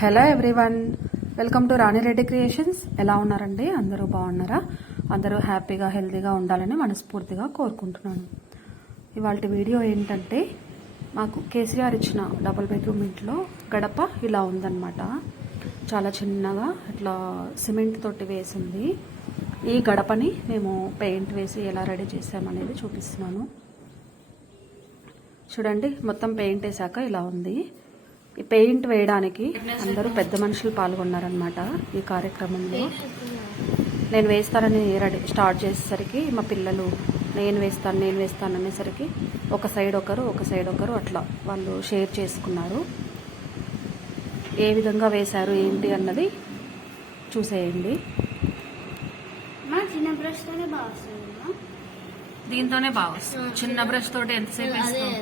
Hello everyone, welcome to Rani Reddy creations. ఎలా ఉన్నారండి? అందరూ బాగున్నారా? అందరూ హ్యాపీగా హెల్తీగా ఉండాలని మనస్ఫూర్తిగా కోరుకుంటున్నాను. ఇవాళ వీడియో ఏంటంటే, మాకు కేసీఆర్ ఇచ్చిన డబుల్ బెడ్రూమ్ ఇంట్లో గడప ఇలా ఉందన్నమాట. చాలా చిన్నగా ఇట్లా సిమెంట్ తోటి వేసింది. ఈ గడపని మేము పెయింట్ వేసి ఎలా రెడీ చేసామనేది చూపిస్తున్నాను. చూడండి, మొత్తం పెయింట్ వేసాక ఇలా ఉంది. ఈ పెయింట్ వేయడానికి అందరూ పెద్ద మనుషులు పాల్గొన్నారనమాట ఈ కార్యక్రమంలో. నేను వేస్తానని స్టార్ట్ చేసేసరికి మా పిల్లలు నేను వేస్తాను అనేసరికి ఒక సైడ్ ఒకరు అట్లా వాళ్ళు షేర్ చేసుకున్నారు. ఏ విధంగా వేశారు ఏంటి అన్నది చూసేయండి. దీంతోనే బాగా వస్తుంది. చిన్న బ్రష్ తోటి ఎంతసేపు వేస్తాం?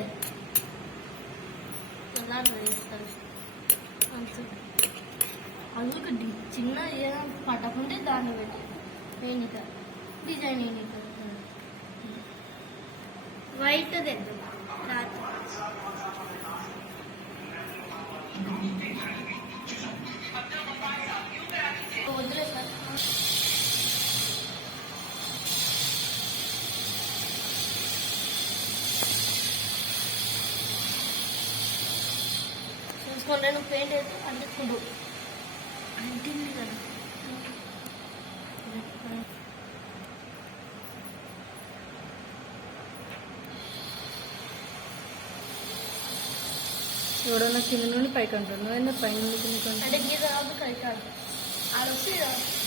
అందుకు చిన్న పట్టకుంటే దాన్ని పెట్టి డిజైన్ వైట్ తెద్దాం. వద్దులే సార్. చూసుకోండి, నేను పెయింట్ అయితే అంటుకుంటు అంటింది కదా. ఎవడన్నా కింద నుండి పైకి అంటాడు, నువ్వు పైన నుండి కింద అంటే గీత కాదు కైకి ఆడొస్తే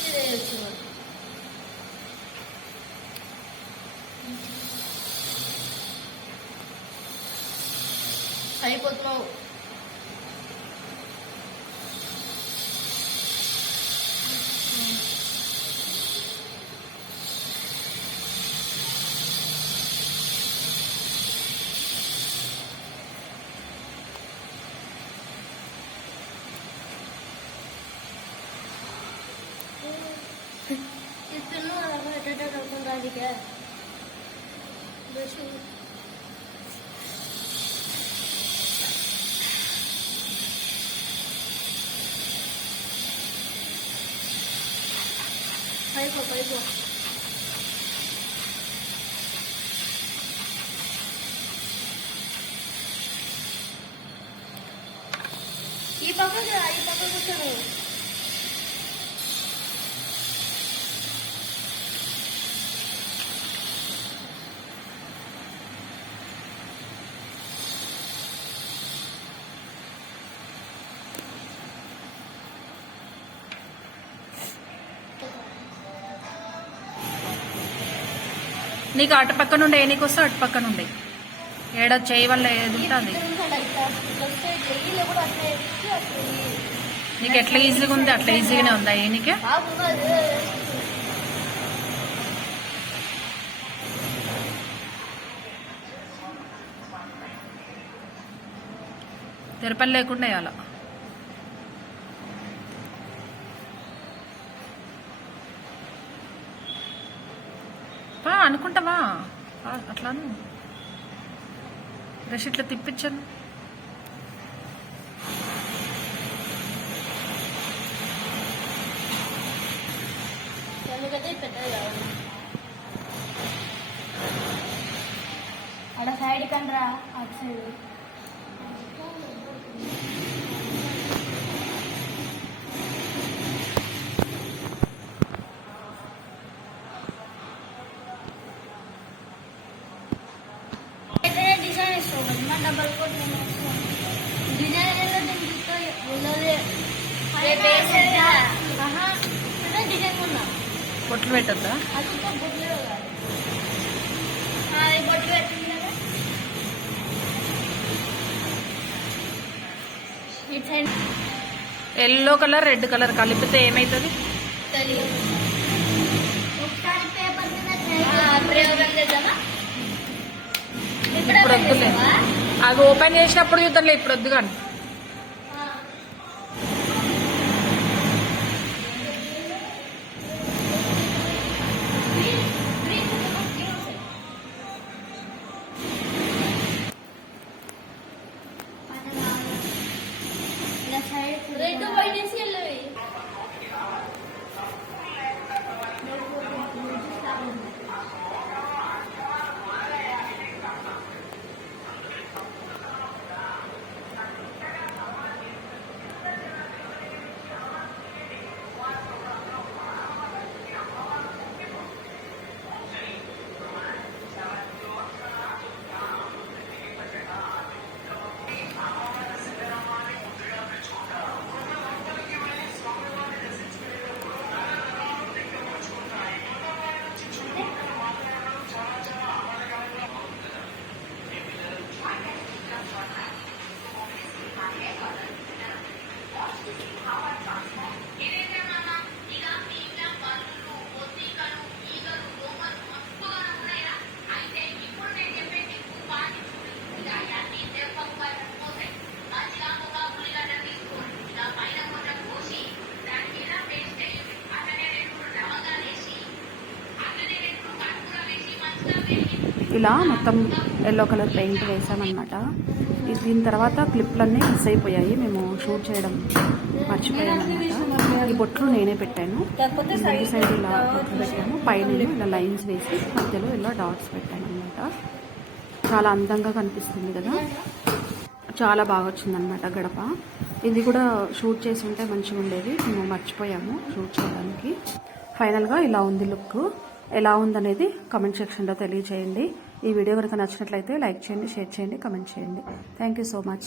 ఇదే వేస్తున్నారు. అయిపోతున్నావు. పైపో ఈ పక్కకు వచ్చాను. నీకు అటు పక్క నుండి ఏ నీకు వస్తే అటు పక్క నుండి ఏడ చేయి వల్ల ఏది ఉంటుంది. నీకు ఎట్లా ఈజీగా ఉంది అట్లా ఈజీగానే ఉందా ఏనికే? తిరుపతి లేకుండా వేయాల. అనుకుంటావా అట్లాను బ్రష్ ఇట్లా తిప్పించాను. అక్కడ సైడ్ కండ్రా అటు side double quote design design ఉన్నా బొట్లు పెట్టద్దా? బొట్లు పెట్టింది కదా. ఎల్లో కలర్ రెడ్ కలర్ కలిపితే ఏమైతుంది? ఒకసారి పేపర్ మీద ప్రయోగం చేద్దామా? ఇప్పుడు వద్దులే, అది ఓపెన్ చేసినప్పుడు చూద్దాంలే, ఇప్పుడు వద్దు. కానీ రెడ్ ఇలా మొత్తం ఎల్లో కలర్ పెయింట్ వేసామన్నమాట. దీని తర్వాత క్లిప్లన్నీ మిస్ అయిపోయాయి, మేము షూట్ చేయడం మర్చిపోయామన్నమాట. ఈ బొట్లు నేనే పెట్టాను. ముందు సైడ్ ఇలా బొట్లు పెట్టాము, పైన ఇలా లైన్స్ వేసి మధ్యలో ఇలా డాట్స్ పెట్టాను అనమాట. చాలా అందంగా కనిపిస్తుంది కదా, చాలా బాగా వచ్చిందనమాట గడప. ఇది కూడా షూట్ చేసి ఉంటే మంచిగా ఉండేది, మేము మర్చిపోయాము షూట్ చేయడానికి. ఫైనల్గా ఇలా ఉంది లుక్. ఎలా ఉందనేది కమెంట్ సెక్షన్లో తెలియజేయండి. ఈ వీడియో కనుక నచ్చినట్లయితే లైక్ చేయండి, షేర్ చేయండి, కమెంట్ చేయండి. Thank you so much.